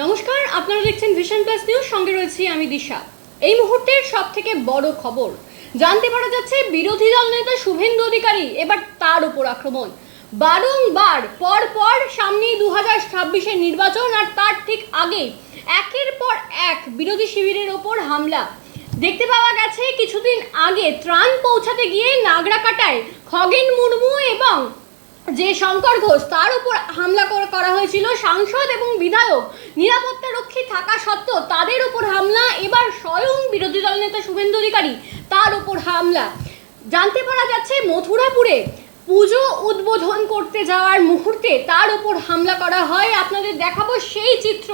নমস্কার, আপনারা দেখছেন ভিশন প্লাস নিউজ সঙ্গে রয়েছি আমি দিশা। এই মুহূর্তের সব থেকে বড় খবর, জানতে পারা যাচ্ছে বিরোধী দল নেতা শুভেন্দু অধিকারী এবার তার উপর আক্রমণ। বারংবার পর পর সামনেই দু হাজার নির্বাচন আর তার ঠিক আগে একের পর এক বিরোধী শিবিরের ওপর হামলা। দেখতে পাওয়া গেছে, কিছুদিন আগে ত্রাণ পৌঁছাতে গিয়ে নাগরাকাটায় খগেন মুর্মু এবং যে শঙ্কর ঘোষ, তার উপর হামলা করা হয়েছিল, সাংসদ এবং বিধায়ক নিরাপত্তা রক্ষী থাকা সত্ত্বেও তাদের উপর হামলা, এবার স্বয়ং বিরোধী দল নেতা শুভেন্দু অধিকারী তার উপর হামলা। জানতে পারা যাচ্ছে মথুরাপুরে পুজো উদ্বোধন করতে যাওয়ার মুহূর্তে তার উপর হামলা করা হয়। আপনাদের দেখাবো সেই চিত্র।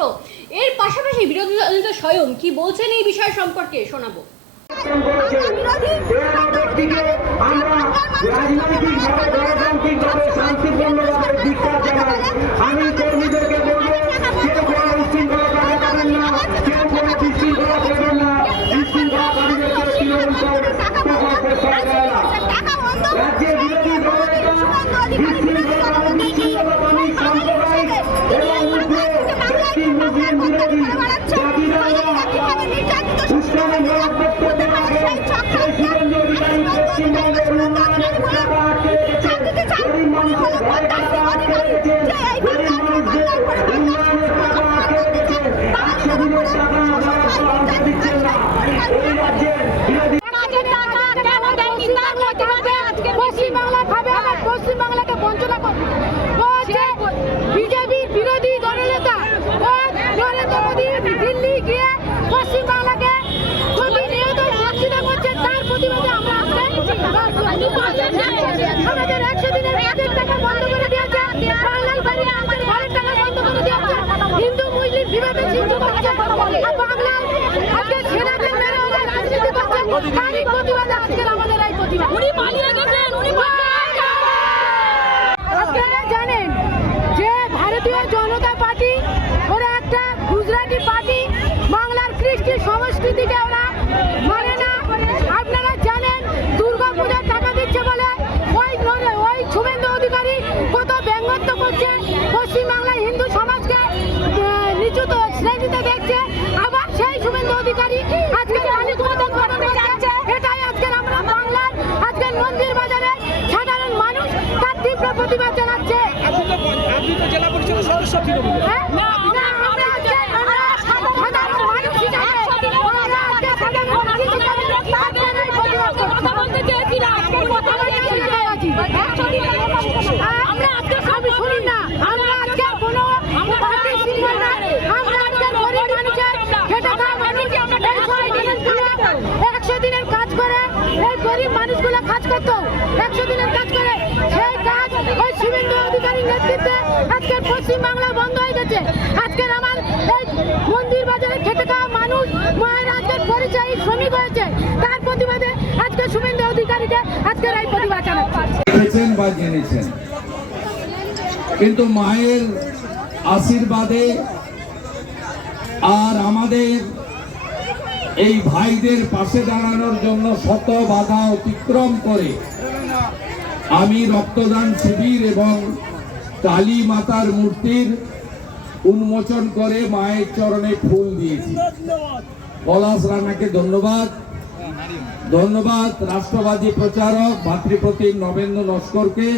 এর পাশাপাশি বিরোধী দল নেতা স্বয়ং কি বলছেন এই বিষয় সম্পর্কে শোনাবো। আমরা রাজনৈতিকভাবে গণতান্ত্রিকভাবে শান্তিপূর্ণভাবে ধিক্কার জানাই আমি কর্মীদেরকে বলব কেউ কোনো উচ্ছৃঙ্খলতা দেখাবেন না কেউ কোনো বিশৃঙ্খলা করবেন না বিশৃঙ্খলাকারীদেরকে তৃণমূল কংগ্রেস কখনো প্রশ্রয় দেয় না রাজ্যের বিরোধী দলনেতা বিশৃঙ্খলা বিশৃঙ্খলাকারী সাম্প্রদায়িক এবং উগ্র ব্যক্তি মুসলিম বিরোধী জাতিরা ইসলামের নিরাপদ করতে পারে সেই সুরেন্দ্র অধিকারী পশ্চিমবঙ্গের প্রতিবাদে আজকের আমাদের জানেন যে ভারতীয় জনতা পার্টি ওরা একটা গুজরাটি পার্টি বাংলার কৃষ্টি সংস্কৃতিকে ওরা মানে না আপনারা জানেন দুর্গা পূজার টাকা দিচ্ছে বলে ওই নরে- ওই শুভেন্দু অধিকারী কত ব্যঙ্গত্ব করছে পশ্চিমবাংলার হিন্দু সমাজকে আহ, নিচুত শ্রেণীতে দেখছে আবার সেই শুভেন্দু অধিকারী আজকে কালী উদ্বোধন করাতে যাচ্ছে এটাই আজকের আমরা বাংলার আজকের মন্দির বাজারে সাধারণ মানুষ তার তীব্র প্রতিবাদ জানাচ্ছে আপনি তো আপনি তো জেলা পরিষদের সদস্য তৃণমূল হ্যাঁ? না, আমরা আজকে আমরা সাধারণ মানুষ হিসাবে আমরা আজকে সাধারণ মানুষ হিসাবে আজকের এই প্রতিবাদ করছি। আমরা আজকে আমি শুনি না আমরা আজকে কোনো পার্টি সিম্বল না আমরা আজকে গরিব মানুষের খেটে একশো দিনের কাজ করে এই গরিব মানুষগুলো কাজ করতো একশো দিনের কাজ করে সেই কাজ ওই শুভেন্দু নেতৃত্বে বন্ধ হয়ে গেছে। আমার এই মন্দির বাজারে খেটে খাওয়া মানুষ, মায়ের আজকের পরিচয়ী শ্রমিক হয়েছে। তার প্রতিবাদে আজকে অধিকারীকে আজকের এই প্রতিবাদ জানাচ্ছি। দেখেছেন বা জেনেছেন? কিন্তু মায়ের আশীর্বাদে আর আমাদের এই ভাইদের পাশে দাঁড়ানোর জন্য শত বাধা অতিক্রম করে আমি রক্তদান শিবির এবং কালী মাতার মূর্তির উন্মোচন করে মায়ের চরণে ফুল দিয়েছি। পলাশ রানাকে ধন্যবাদ। ধন্যবাদ রাষ্ট্রবাদী প্রচারক ভাতৃপ্রতিম নবেন্দ্র নস্করকে।